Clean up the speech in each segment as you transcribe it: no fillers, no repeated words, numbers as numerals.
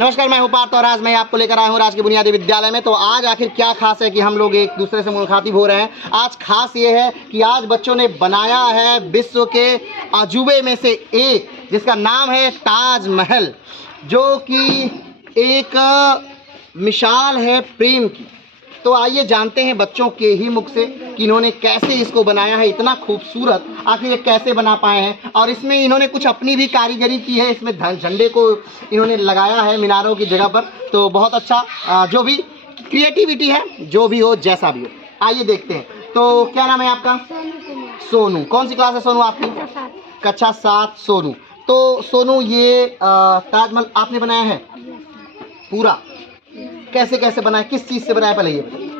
नमस्कार, मैं हूँ पार्थ और आज मैं आपको लेकर आया हूँ राजकीय बुनियादी विद्यालय में। तो आज आखिर क्या खास है कि हम लोग एक दूसरे से मुखातिब हो रहे हैं। आज खास ये है कि आज बच्चों ने बनाया है विश्व के अजूबे में से एक, जिसका नाम है ताजमहल, जो कि एक मिसाल है प्रेम की। तो आइए जानते हैं बच्चों के ही मुख से कि इन्होंने कैसे इसको बनाया है, इतना खूबसूरत आखिर ये कैसे बना पाए हैं। और इसमें इन्होंने कुछ अपनी भी कारीगरी की है, इसमें झंडे को इन्होंने लगाया है मीनारों की जगह पर। तो बहुत अच्छा, जो भी क्रिएटिविटी है, जो भी हो, जैसा भी हो, आइए देखते हैं। तो क्या नाम है आपका? सोनू। कौन सी क्लास है सोनू आपकी? कक्षा 7। सोनू, तो सोनू ये ताजमहल आपने बनाया है पूरा? कैसे कैसे बनाया, किस चीज़ से बनाया पहले ये बताइए।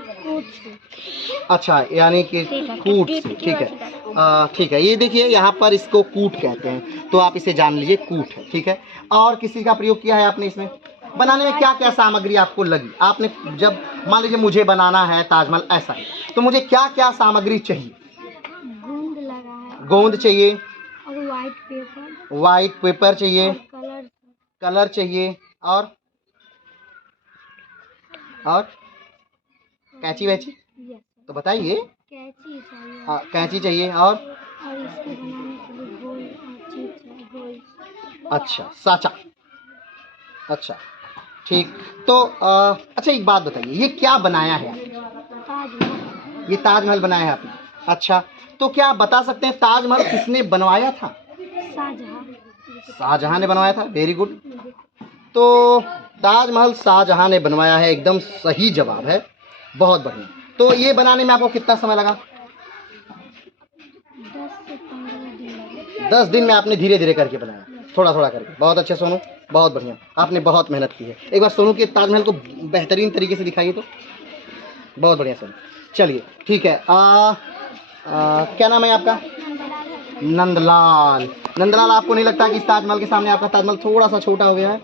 अच्छा, यानी कि कूट से। ठीक है, ठीक है। ये देखिए यहाँ पर इसको कूट कहते हैं, तो आप इसे जान लीजिए, कूट है। ठीक है, और किसी का प्रयोग किया है आपने इसमें? बनाने में क्या क्या सामग्री आपको लगी? आपने जब मान लीजिए मुझे बनाना है ताजमहल ऐसा, तो मुझे क्या क्या सामग्री चाहिए? गोंद लगा है, गोंद चाहिए, और वाइट पेपर चाहिए, कलर कलर चाहिए, और कैंची वैची तो बताइए। कैंची चाहिए, हाँ, कैंची चाहिए, और इसको बनाने के लिए गोल। अच्छा, साचा। अच्छा, ठीक। तो अच्छा, एक बात बताइए, ये क्या बनाया है आपने? ये ताजमहल बनाया है आपने। अच्छा, तो क्या आप बता सकते हैं ताजमहल किसने बनवाया था? शाहजहां ने बनवाया था। Very good. तो ताजमहल शाहजहां ने बनवाया है, एकदम सही जवाब है, बहुत बढ़िया। तो ये बनाने में आपको कितना समय लगा? 10 दिन में आपने धीरे धीरे करके बनाया, थोड़ा थोड़ा करके। बहुत अच्छे सोनू, बहुत बढ़िया, आपने बहुत मेहनत की है। एक बार सोनू के ताजमहल को बेहतरीन तरीके से दिखाइए तो। बहुत बढ़िया सोनू। चलिए ठीक है, क्या नाम है आपका? नंदलाल। नंदलाल, आपको नहीं लगता कि इस ताजमहल के सामने आपका ताजमहल थोड़ा सा छोटा हो गया है?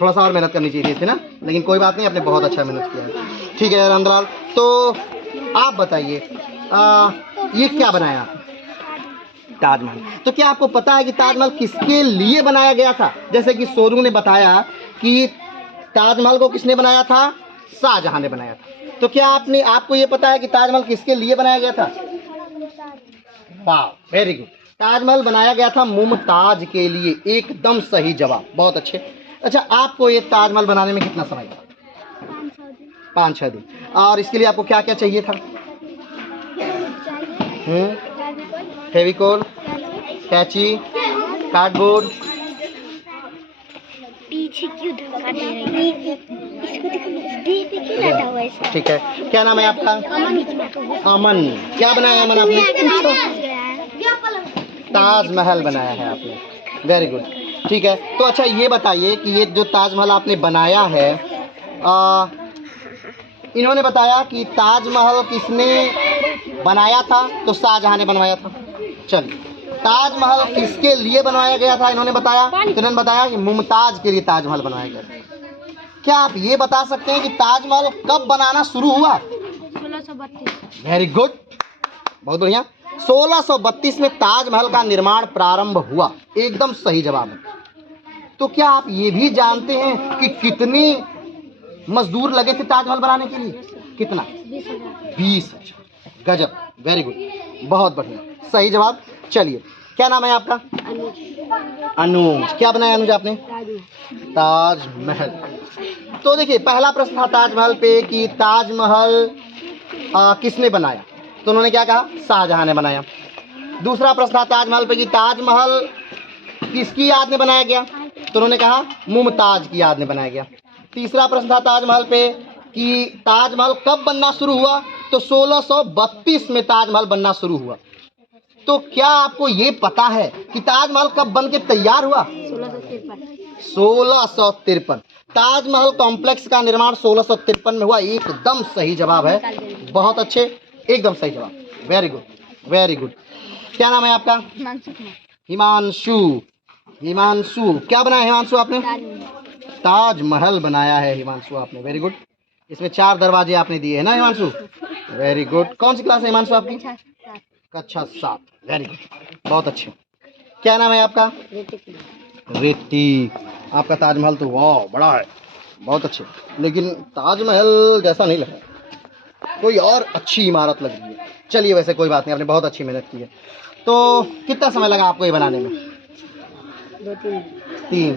थोड़ा सा और मेहनत करनी चाहिए थी ना, लेकिन कोई बात नहीं, आपने बहुत अच्छा मेहनत किया है। ठीक है नंदलाल, तो आप बताइए, ये क्या बनाया आपने? ताजमहल। तो क्या आपको पता है कि ताजमहल किसके लिए बनाया गया था? जैसे कि सोनू ने बताया कि ताजमहल को किसने बनाया था? शाहजहां ने बनाया था। तो क्या आपको ये पता है कि ताजमहल किसके लिए बनाया गया था? वाह, वेरी गुड। ताजमहल बनाया गया था मुमताज के लिए, एकदम सही जवाब, बहुत अच्छे। अच्छा, आपको ये ताजमहल बनाने में कितना समय लगा? 5-6 दिन। और इसके लिए आपको क्या क्या चाहिए था? फेविकोल, कैंची, कार्डबोर्ड। पीछे क्यों धक्का दे रही है? इसको देखो, ठीक है, क्या नाम है आपका? अमन। क्या बनाया अमन आपने? ताजमहल बनाया है आपने, वेरी गुड। ठीक है, तो अच्छा ये बताइए कि ये जो ताजमहल आपने बनाया है, इन्होंने बताया कि ताजमहल किसने बनाया था? तो शाहजहां ने बनवाया था। चलिए, ताजमहल किसके लिए बनवाया गया था? इन्होंने बताया, तो इन्होंने बताया कि मुमताज के लिए ताजमहल बनवाया गया था। क्या आप ये बता सकते हैं कि ताजमहल कब बनाना शुरू हुआ? 1632। वेरी गुड, बहुत बढ़िया। 1632 में ताजमहल का निर्माण प्रारंभ हुआ, एकदम सही जवाब है। तो क्या आप ये भी जानते हैं कि कितने मजदूर लगे थे ताजमहल बनाने के लिए? कितना? 20,000। गजब, वेरी गुड, बहुत बढ़िया, सही जवाब। चलिए, क्या नाम है आपका? अनुज। क्या बनाया अनुज आपने? ताजमहल। तो देखिए, पहला प्रश्न था ताजमहल पे कि ताजमहल किसने बनाया? तो उन्होंने क्या कहा? शाहजहां ने बनाया। दूसरा प्रश्न था ताजमहल पे कि ताजमहल किसकी याद में बनाया गया? तो उन्होंने कहा मुमताज की याद में बनाया गया। तीसरा प्रश्न था ताजमहल पे कि ताजमहल कब बनना शुरू हुआ? तो 1632 में ताजमहल बनना शुरू हुआ। तो क्या आपको ये पता है कि ताजमहल कब बन के तैयार हुआ? 1653। ताजमहल कॉम्प्लेक्स का निर्माण 1653 में हुआ, एकदम सही जवाब है, बहुत अच्छे, एकदम सही जवाब, वेरी गुड, वेरी गुड। क्या नाम है आपका? हिमांशु। हिमांशु, क्या बनाया हिमांशु आपने? ताजमहल बनाया है हिमांशु आपने, वेरी गुड। इसमें 4 दरवाजे आपने दिए है ना हिमांशु, वेरी गुड। कौन सी क्लास है हिमांशु आपकी? कक्षा 7, वेरी गुड, बहुत अच्छे। क्या नाम है आपका? ऋतिक। आपका ताजमहल तो वाह बड़ा है, बहुत अच्छे, लेकिन ताजमहल जैसा नहीं लगा, कोई और अच्छी इमारत लग रही है। चलिए वैसे कोई बात नहीं, आपने बहुत अच्छी मेहनत की है। तो कितना समय लगा आपको ये बनाने में? 3।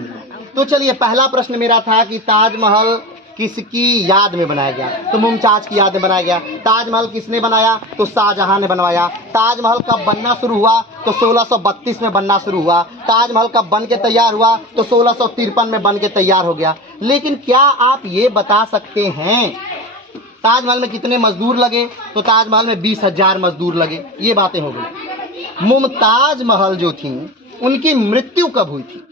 तो चलिए पहला प्रश्न मेरा था कि ताजमहल किसकी याद में बनाया गया, तो मुमताज की याद में बनाया गया। ताजमहल किसने बनाया, तो शाहजहां ने बनवाया। ताजमहल कब बनना शुरू हुआ, तो 1632 में बनना शुरू हुआ। ताजमहल कब बन के तैयार हुआ, तो 1653 में बन के तैयार हो गया। लेकिन क्या आप ये बता सकते हैं ताजमहल में कितने मजदूर लगे, तो ताजमहल में 20,000 मजदूर लगे। ये बातें हो गई। मुमताज महल जो थी उनकी मृत्यु कब हुई थी?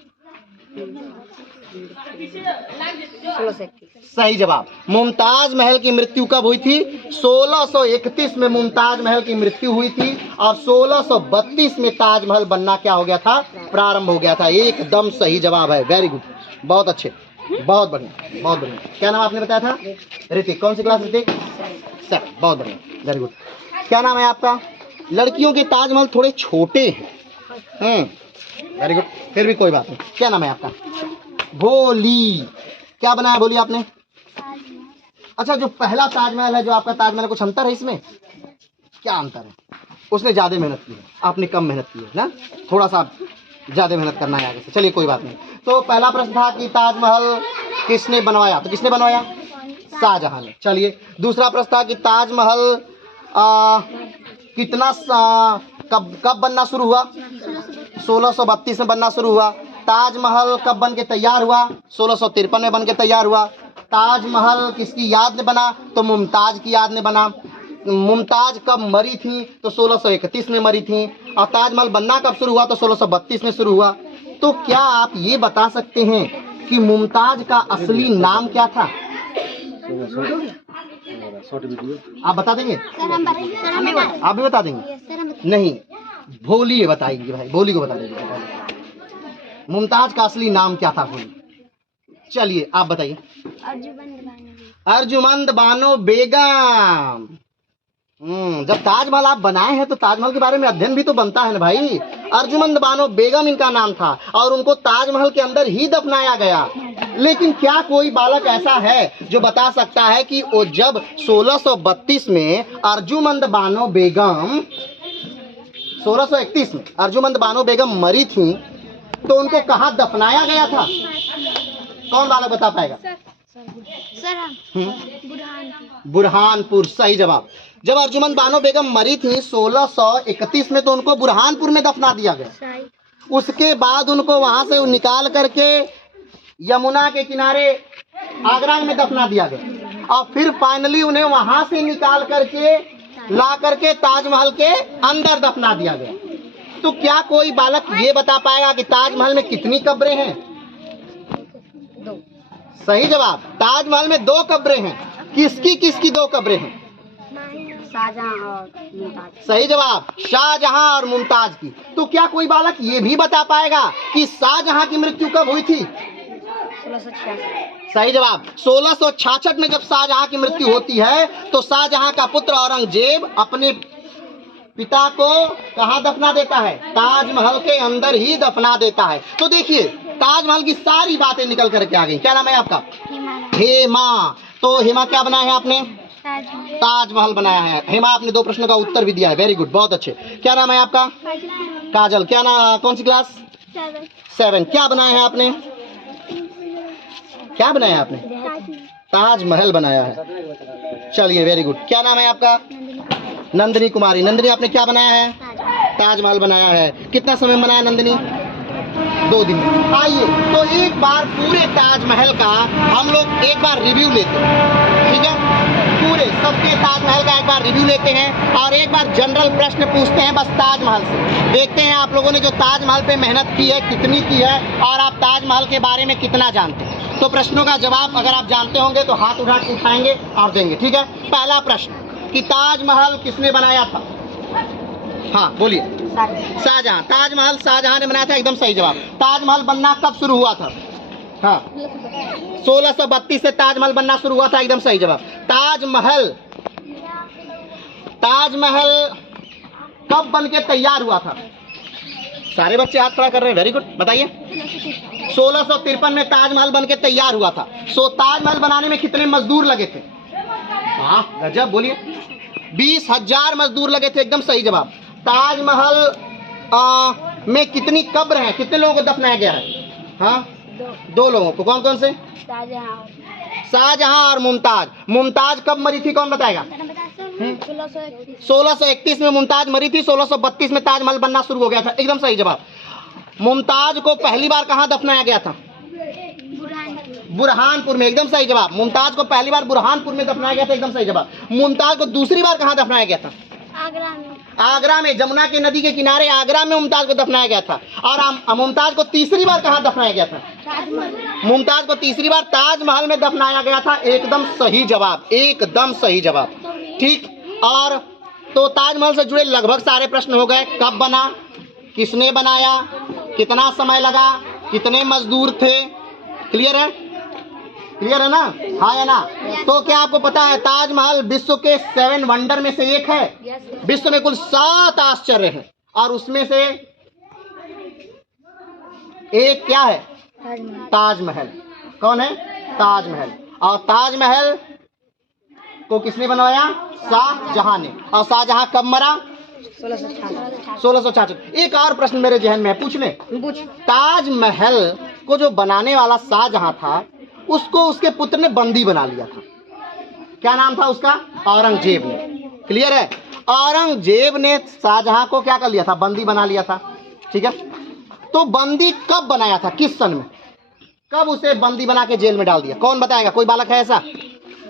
1631। सही जवाब। मुमताज महल की मृत्यु कब हुई थी? 1631 में मुमताज महल की मृत्यु हुई थी और 1632 में ताजमहल बनना क्या हो गया था? प्रारंभ हो गया था। एकदम सही जवाब है, वेरी गुड, बहुत अच्छे, बहुत बढ़िया, बहुत बढ़िया। क्या नाम आपने बताया था? ऋतिक। कौन सी क्लास ऋतिक? 7। बहुत बढ़िया, वेरी गुड। क्या नाम है आपका? लड़कियों के ताजमहल थोड़े छोटे हैं, वेरी गुड, फिर भी कोई बात नहीं। क्या नाम है आपका? भोली। क्या बनाया भोली आपने? अच्छा, जो पहला ताजमहल है, जो आपका ताजमहल है, कुछ अंतर है इसमें? क्या अंतर है? उसने ज्यादा मेहनत की है, आपने कम मेहनत की है ना, थोड़ा सा ज्यादा मेहनत करना है आगे से। चलिए कोई बात नहीं। तो पहला प्रश्न था कि ताजमहल किसने बनवाया, तो किसने बनवाया? शाहजहां ने। चलिए दूसरा प्रश्न था कि ताजमहल कब बनना शुरू हुआ? 1632 में बनना शुरू हुआ। ताजमहल कब बन के तैयार हुआ? 1653 में बन के तैयार हुआ। ताजमहल किसकी याद में बना? तो मुमताज की याद में बना। मुमताज कब मरी थी? तो 1631 में मरी थी। और ताजमहल बनना कब शुरू हुआ? तो 1632 में शुरू हुआ। तो क्या आप ये बता सकते हैं कि मुमताज का असली नाम क्या था? आप बता देंगे? आप भी बता देंगे? नहीं, भोली बताएंगे भाई, भोली को बता देंगे मुमताज का असली नाम क्या था। भोली, चलिए आप बताइए। अर्जुमंद बानो बेगम। जब ताजमहल आप बनाए हैं तो ताजमहल के बारे में अध्ययन भी तो बनता है ना भाई। अर्जुमंद बानो बेगम इनका नाम था और उनको ताजमहल के अंदर ही दफनाया गया। लेकिन क्या कोई बालक ऐसा है जो बता सकता है कि वो जब 1632 में अर्जुमंद बानो बेगम 1631 में अर्जुमंद बानो बेगम मरी थी तो उनको कहाँ दफनाया गया था? कौन बालक बता पाएगा? बुरहानपुर। सही जवाब। जब अर्जुमंद बानो बेगम मरी थी 1631 में तो उनको बुरहानपुर में दफना दिया गया। उसके बाद उनको वहां से निकाल करके यमुना के किनारे आगरा में दफना दिया गया और फिर फाइनली उन्हें वहां से निकाल करके ला करके ताजमहल के अंदर दफना दिया गया। तो क्या कोई बालक ये बता पाएगा कि ताजमहल में कितनी कब्रें हैं? 2। सही जवाब। ताजमहल में 2 कब्रें हैं। किसकी किसकी 2 कब्रें हैं? शाहजहां और मुमताज। सही जवाब, शाहजहां और मुमताज की। तो क्या कोई बालक ये भी बता पाएगा कि शाहजहां की मृत्यु कब हुई थी? 1666। सही जवाब। 1666 में जब शाहजहां की मृत्यु होती है तो शाहजहां का पुत्र औरंगजेब अपने पिता को कहाँ दफना देता है? ताजमहल के अंदर ही दफना देता है। तो देखिए ताजमहल की सारी बातें निकल करके आ गई। क्या नाम है आपका? हेमा। तो हेमा क्या बनाया है आपने? ताजमहल बनाया है। हेमा आपने 2 प्रश्नों का उत्तर भी दिया है, वेरी गुड, बहुत अच्छे। क्या नाम है आपका? काजल। क्या नाम, कौन सी क्लास? 7। क्या बनाया है आपने? क्या बनाया है आपने? ताजमहल बनाया है। चलिए वेरी गुड। क्या नाम है आपका? नंदिनी कुमारी। नंदिनी आपने क्या बनाया है? ताजमहल बनाया है। कितना समय में बनाया नंदिनी? 2 दिन। आइए तो एक बार पूरे ताजमहल का हम लोग एक बार रिव्यू लेते हैं, ठीक है? पूरे सबके ताजमहल का एक बार रिव्यू लेते हैं और एक बार जनरल प्रश्न पूछते हैं बस ताजमहल से। देखते हैं आप लोगों ने जो ताजमहल पे मेहनत की है कितनी की है और आप ताजमहल के बारे में कितना जानते हैं। तो प्रश्नों का जवाब अगर आप जानते होंगे तो हाथ उठाएंगे और देंगे, ठीक है? पहला प्रश्न कि ताजमहल किसने बनाया था? हाँ बोलिए। शाहजहां। ताजमहल शाहजहां ने बनाया था, एकदम सही जवाब। ताजमहल बनना कब शुरू हुआ था? हाँ 1632 से ताजमहल बनना शुरू हुआ था, एकदम सही जवाब। ताजमहल कब बन के तैयार हुआ था? सारे बच्चे हाथ खड़ा कर रहे हैं, वेरी गुड। बताइए। 1653 में ताजमहल बनके तैयार हुआ था। सो ताजमहल बनाने में कितने मजदूर लगे थे? वाह गजब, बोलिए। 20,000 मजदूर लगे थे, एकदम सही जवाब। ताजमहल में कितनी कब्र हैं, कितने लोगों को दफनाया गया है? हाँ, 2 लोगों को। कौन कौन से? शाहजहां और मुमताज। मुमताज कब मरी थी, कौन बताएगा? 1631 में मुमताज मरी थी, 1632 में ताजमहल बनना शुरू हो गया था, एकदम सही जवाब। मुमताज को पहली बार कहाँ दफनाया गया था? बुरहानपुर में, एकदम सही जवाब। मुमताज को पहली बार बुरहानपुर में दफनाया गया था, एकदम सही जवाब। मुमताज को दूसरी बार कहाँ दफनाया गया था? आगरा में, जमुना के नदी के किनारे आगरा में मुमताज को दफनाया गया था। और मुमताज को तीसरी बार कहाँ दफनाया गया था? मुमताज को तीसरी बार ताजमहल में दफनाया गया था, एकदम सही जवाब, एकदम सही जवाब। ठीक, और तो ताजमहल से जुड़े लगभग सारे प्रश्न हो गए। कब बना, किसने बनाया, कितना समय लगा, कितने मजदूर थे। क्लियर है? क्लियर है ना? हाँ या ना? तो क्या आपको पता है ताजमहल विश्व के 7 वंडर में से एक है? विश्व में कुल 7 आश्चर्य हैं और उसमें से एक क्या है? ताजमहल। कौन है? ताजमहल। और ताजमहल को किसने बनवाया? शाहजहां ने। और शाहजहां कब मरा? 1666। एक और प्रश्न मेरे जहन में है, पूछ ले। ताजमहल को जो बनाने वाला शाहजहां था, उसको उसके पुत्र ने बंदी बना लिया था। क्या नाम था उसका? औरंगजेब ने। क्लियर है? औरंगजेब ने शाहजहां को क्या कर लिया था? बंदी बना लिया था। ठीक है, तो बंदी कब बनाया था, किस सन में, कब उसे बंदी बना के जेल में डाल दिया? कौन बताएगा? कोई बालक है ऐसा?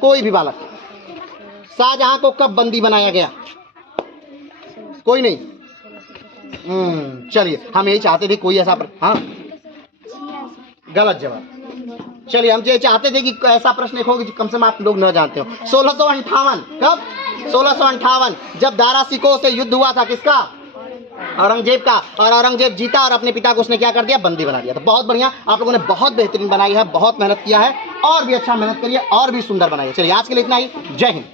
कोई भी बालक? शाहजहां को कब बंदी बनाया गया? कोई नहीं। चलिए, हम यही चाहते थे कोई ऐसा हाँ, गलत जवाब। चलिए, हम ये चाहते थे कि ऐसा प्रश्न एक हो कि कम से कम आप लोग न जानते हो। 1658, कब? 1658 जब दारा सिकोह से युद्ध हुआ था, किसका? औरंगजेब का। और औरंगजेब जीता और अपने पिता को उसने क्या कर दिया? बंदी बना दिया। तो बहुत बढ़िया, आप लोगों ने बहुत बेहतरीन बनाई है, बहुत मेहनत किया है, और भी अच्छा मेहनत करिए और भी सुंदर बनाइए। चलिए, आज के लिए इतना ही। जय हिंद।